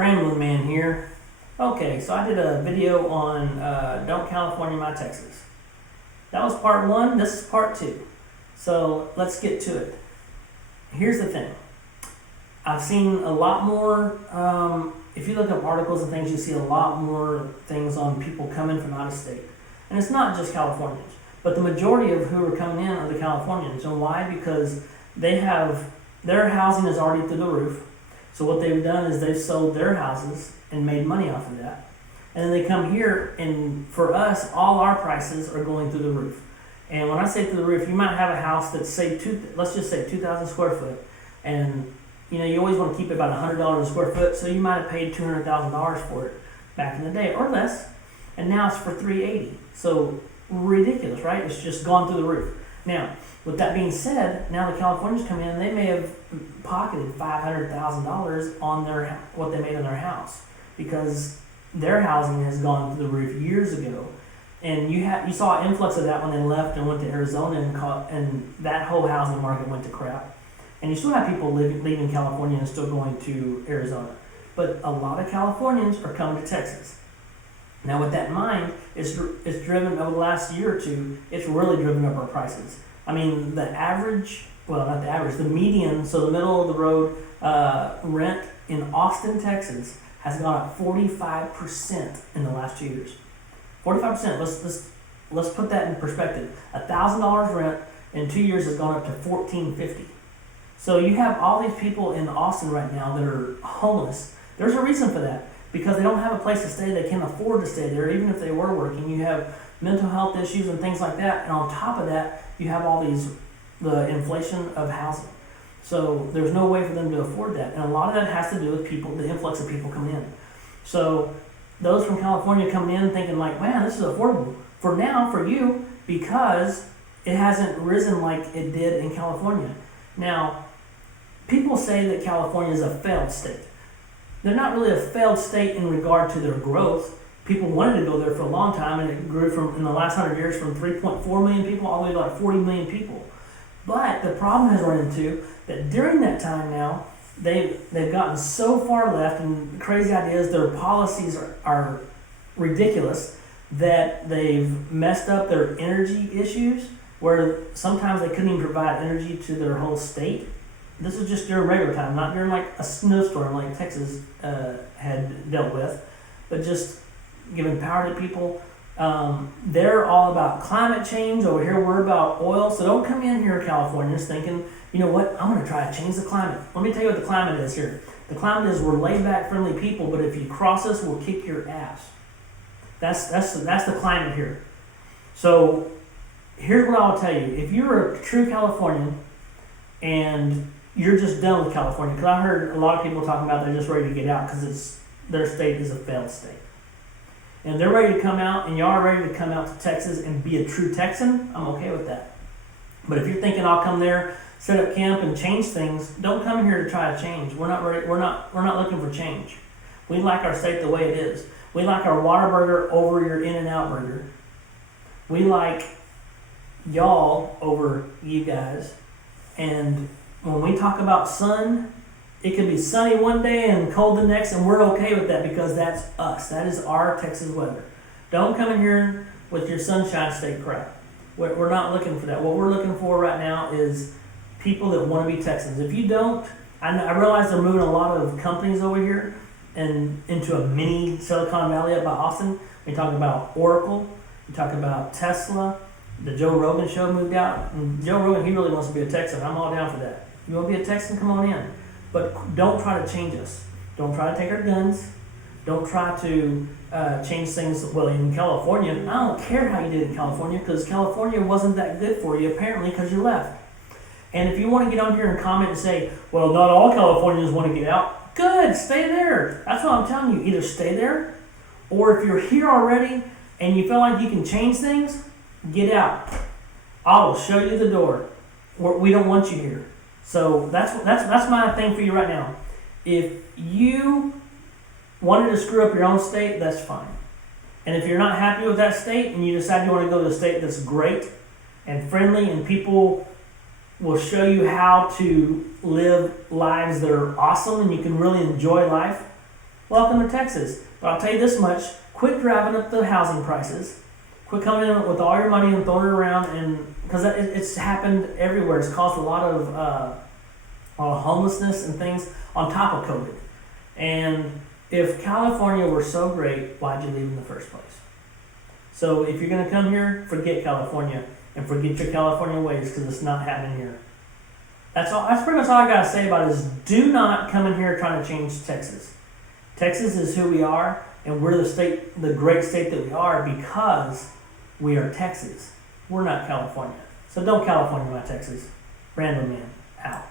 Ramblin man here. Okay, so I did a video on Don't California My Texas. That was part one, this is part two. So let's get to it. Here's the thing. I've seen a lot more, if you look up articles and things, you see a lot more things on people coming from out of state. And it's not just Californians, but the majority of who are coming in are the Californians. And why? Because they have, their housing is already through the roof. So what they've done is they've sold their houses and made money off of that. And then they come here, and for us, all our prices are going through the roof. And when I say through the roof, you might have a house that's let's just say 2,000 square foot, and you always want to keep it about $100 a square foot, so you might have paid $200,000 for it back in the day or less, and now it's for $380. So ridiculous, right? It's just gone through the roof. Now, with that being said, now the Californians come in and they may have pocketed $500,000 on what they made on their house because their housing has gone through the roof years ago. And you saw an influx of that when they left and went to Arizona, and that whole housing market went to crap. And you still have people leaving California and still going to Arizona. But a lot of Californians are coming to Texas. Now with that in mind, it's driven over the last year or two, it's really driven up our prices. I mean, the average, well, not the average, the median, so the middle of the road rent in Austin, Texas has gone up 45% in the last 2 years. 45%, let's put that in perspective. $1,000 rent in 2 years has gone up to $1,450. So you have all these people in Austin right now that are homeless. There's a reason for that. Because they don't have a place to stay, they can't afford to stay there, even if they were working. You have mental health issues and things like that, and on top of that, you have the inflation of housing. So there's no way for them to afford that, and a lot of that has to do with the influx of people coming in. So those from California coming in thinking like, man, this is affordable for now, for you, because it hasn't risen like it did in California. Now, people say that California is a failed state. They're not really a failed state in regard to their growth. People wanted to go there for a long time, and it grew in the last 100 years from 3.4 million people all the way to like 40 million people. But the problem has run into that during that time now, they've gotten so far left and crazy ideas, their policies are ridiculous, that they've messed up their energy issues, where sometimes they couldn't even provide energy to their whole state. This is just during regular time, not during like a snowstorm like Texas had dealt with, but just giving power to people. They're all about climate change. Over here, we're about oil. So don't come in here, Californians, thinking, you know what, I'm going to try to change the climate. Let me tell you what the climate is here. The climate is we're laid-back, friendly people, but if you cross us, we'll kick your ass. That's the climate here. So here's what I'll tell you. If you're a true Californian and you're just done with California, because I heard a lot of people talking about they're just ready to get out because their state is a failed state. And they're ready to come out, and y'all are ready to come out to Texas and be a true Texan, I'm okay with that. But if you're thinking I'll come there, set up camp, and change things, don't come here to try to change. We're not ready. We're not looking for change. We like our state the way it is. We like our Whataburger over your In-N-Out burger. We like y'all over you guys. And when we talk about sun, it can be sunny one day and cold the next, and we're okay with that because that's us. That is our Texas weather. Don't come in here with your sunshine state crap. We're not looking for that. What we're looking for right now is people that want to be Texans. If you don't, I realize they're moving a lot of companies over here and into a mini Silicon Valley up by Austin. We talk about Oracle. We talk about Tesla. The Joe Rogan show moved out. And Joe Rogan, he really wants to be a Texan. I'm all down for that. You want to be a Texan? Come on in. But don't try to change us. Don't try to take our guns. Don't try to change things. Well, in California, I don't care how you did in California, because California wasn't that good for you, apparently, because you left. And if you want to get on here and comment and say, well, not all Californians want to get out, good, stay there. That's what I'm telling you. Either stay there, or if you're here already and you feel like you can change things, get out. I will show you the door. We don't want you here. So that's my thing for you right now. If you wanted to screw up your own state, that's fine. And if you're not happy with that state and you decide you want to go to a state that's great and friendly and people will show you how to live lives that are awesome and you can really enjoy life, welcome to Texas. But I'll tell you this much, quit driving up the housing prices. Quit coming in with all your money and throwing it around, and because it's happened everywhere. It's caused a lot of homelessness and things on top of COVID. And if California were so great, why'd you leave in the first place? So if you're going to come here, forget California and forget your California ways, because it's not happening here. That's all. That's pretty much all I got to say about it. Is do not come in here trying to change Texas. Texas is who we are, and we're the great state that we are because we are Texas. We're not California. So don't California my Texas. Ramblin out.